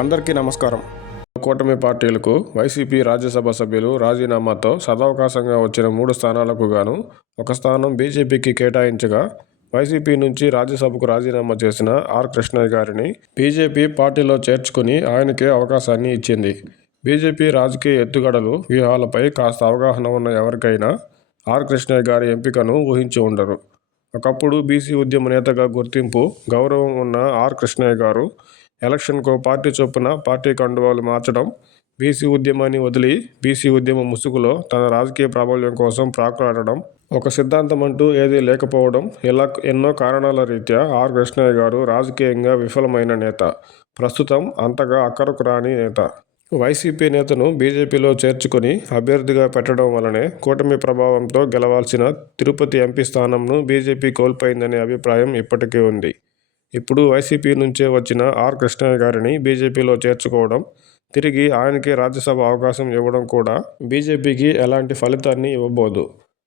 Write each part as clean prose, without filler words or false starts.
అందరికీ నమస్కారం. కూటమి పార్టీలకు వైసీపీ రాజ్యసభ సభ్యులు రాజీనామాతో సదవకాశంగా వచ్చిన 3 స్థానాలకు గాను ఒక స్థానం బీజేపీకి కేటాయించగా, వైసీపీ నుంచి రాజ్యసభకు రాజీనామా చేసిన ఆర్ కృష్ణయ్య గారిని బీజేపీ పార్టీలో చేర్చుకుని ఆయనకే అవకాశాన్ని ఇచ్చింది. బీజేపీ రాజకీయ ఎత్తుగడలు, వ్యూహాలపై కాస్త అవగాహన ఉన్న ఎవరికైనా ఆర్ కృష్ణయ్య గారి ఎంపికను ఊహించి ఉండరు. ఒకప్పుడు బీసీ ఉద్యమ నేతగా గుర్తింపు, గౌరవం ఉన్న ఆర్ కృష్ణయ్య గారు ఎలక్షన్కో పార్టీ చొప్పున పార్టీ కండువాలు మార్చడం, బీసీ ఉద్యమాన్ని వదిలి బీసీ ఉద్యమ ముసుగులో తన రాజకీయ ప్రాబల్యం కోసం ప్రాకులాడడం, ఒక సిద్ధాంతం అంటూ ఏదీ లేకపోవడం, ఇలా ఎన్నో కారణాల రీత్యా ఆర్ కృష్ణయ్య గారు రాజకీయంగా విఫలమైన నేత, ప్రస్తుతం అంతగా అక్కరకు రాని నేత. వైసీపీ నేతను బీజేపీలో చేర్చుకుని అభ్యర్థిగా పెట్టడం వలనే కూటమి ప్రభావంతో గెలవాల్సిన తిరుపతి ఎంపీ స్థానంను బీజేపీ కోల్పోయిందనే అభిప్రాయం ఇప్పటికీ ఉంది. ఇప్పుడు వైసీపీ నుంచే వచ్చిన ఆర్ కృష్ణయ్య గారిని బీజేపీలో చేర్చుకోవడం, తిరిగి ఆయనకే రాజ్యసభ అవకాశం ఇవ్వడం కూడా బీజేపీకి ఎలాంటి ఫలితాన్ని ఇవ్వబోదు.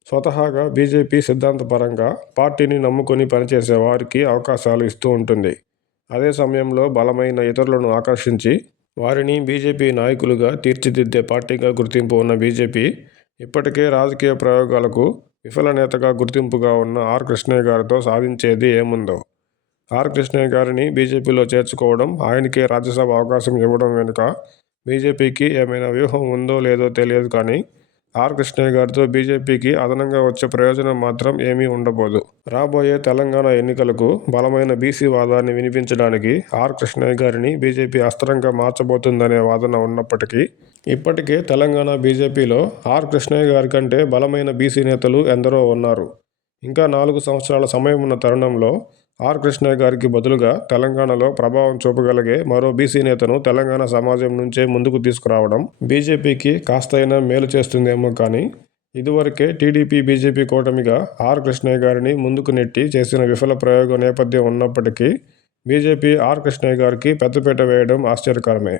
స్వతహాగా బీజేపీ సిద్ధాంతపరంగా పార్టీని నమ్ముకొని పనిచేసే వారికి అవకాశాలు ఇస్తూ ఉంటుంది. అదే సమయంలో బలమైన ఇతరులను ఆకర్షించి వారిని బీజేపీ నాయకులుగా తీర్చిదిద్దే పార్టీగా గుర్తింపు ఉన్న బీజేపీ, ఇప్పటికే రాజకీయ ప్రయోగాలకు విఫల నేతగా గుర్తింపుగా ఉన్న ఆర్ కృష్ణయ్య గారితో సాధించేది ఏముందో. ఆర్ కృష్ణయ్య గారిని బీజేపీలో చేర్చుకోవడం, ఆయనకే రాజ్యసభ అవకాశం ఇవ్వడం వెనుక బీజేపీకి ఏమైనా వ్యూహం ఉందో లేదో తెలియదు కానీ, ఆర్ కృష్ణయ్య గారితో బీజేపీకి అదనంగా వచ్చే ప్రయోజనం మాత్రం ఏమీ ఉండబోదు. రాబోయే తెలంగాణ ఎన్నికలకు బలమైన బీసీ వాదాన్ని వినిపించడానికి ఆర్ కృష్ణయ్య గారిని బీజేపీ అస్త్రంగా మార్చబోతుందనే వాదన ఉన్నప్పటికీ, ఇప్పటికే తెలంగాణ బీజేపీలో ఆర్ కృష్ణయ్య గారి కంటే బలమైన బీసీ నేతలు ఎందరో ఉన్నారు. ఇంకా 4 సంవత్సరాల సమయం ఉన్న తరుణంలో ఆర్ కృష్ణయ్య గారికి బదులుగా తెలంగాణలో ప్రభావం చూపగలిగే మరో బీసీ నేతను తెలంగాణ సమాజం నుంచే ముందుకు తీసుకురావడం బీజేపీకి కాస్తైనా మేలు చేస్తుందేమో కానీ, ఇదివరకే టీడీపీ బీజేపీ కూటమిగా ఆర్ కృష్ణయ్య గారిని ముందుకు నెట్టి చేసిన విఫల ప్రయోగ నేపథ్యం ఉన్నప్పటికీ బీజేపీ ఆర్ కృష్ణయ్య గారికి పెద్దపీట వేయడం ఆశ్చర్యకరమే.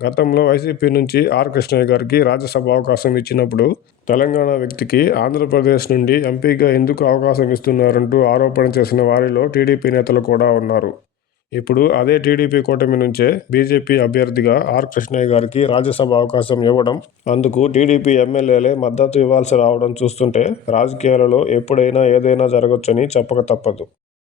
గతంలో వైసీపీ నుంచి ఆర్ కృష్ణయ్య గారికి రాజ్యసభ అవకాశం ఇచ్చినప్పుడు తెలంగాణ వ్యక్తికి ఆంధ్రప్రదేశ్ నుండి ఎంపీగా ఎందుకు అవకాశం ఇస్తున్నారంటూ ఆరోపణ చేసిన వారిలో టీడీపీ నేతలు కూడా ఉన్నారు. ఇప్పుడు అదే టీడీపీ కూటమి నుంచే బీజేపీ అభ్యర్థిగా ఆర్ కృష్ణయ్య గారికి రాజ్యసభ అవకాశం ఇవ్వడం, అందుకు టీడీపీ ఎమ్మెల్యేలే మద్దతు ఇవ్వాల్సి రావడం చూస్తుంటే రాజకీయాలలో ఎప్పుడైనా ఏదైనా జరగొచ్చని చెప్పక తప్పదు.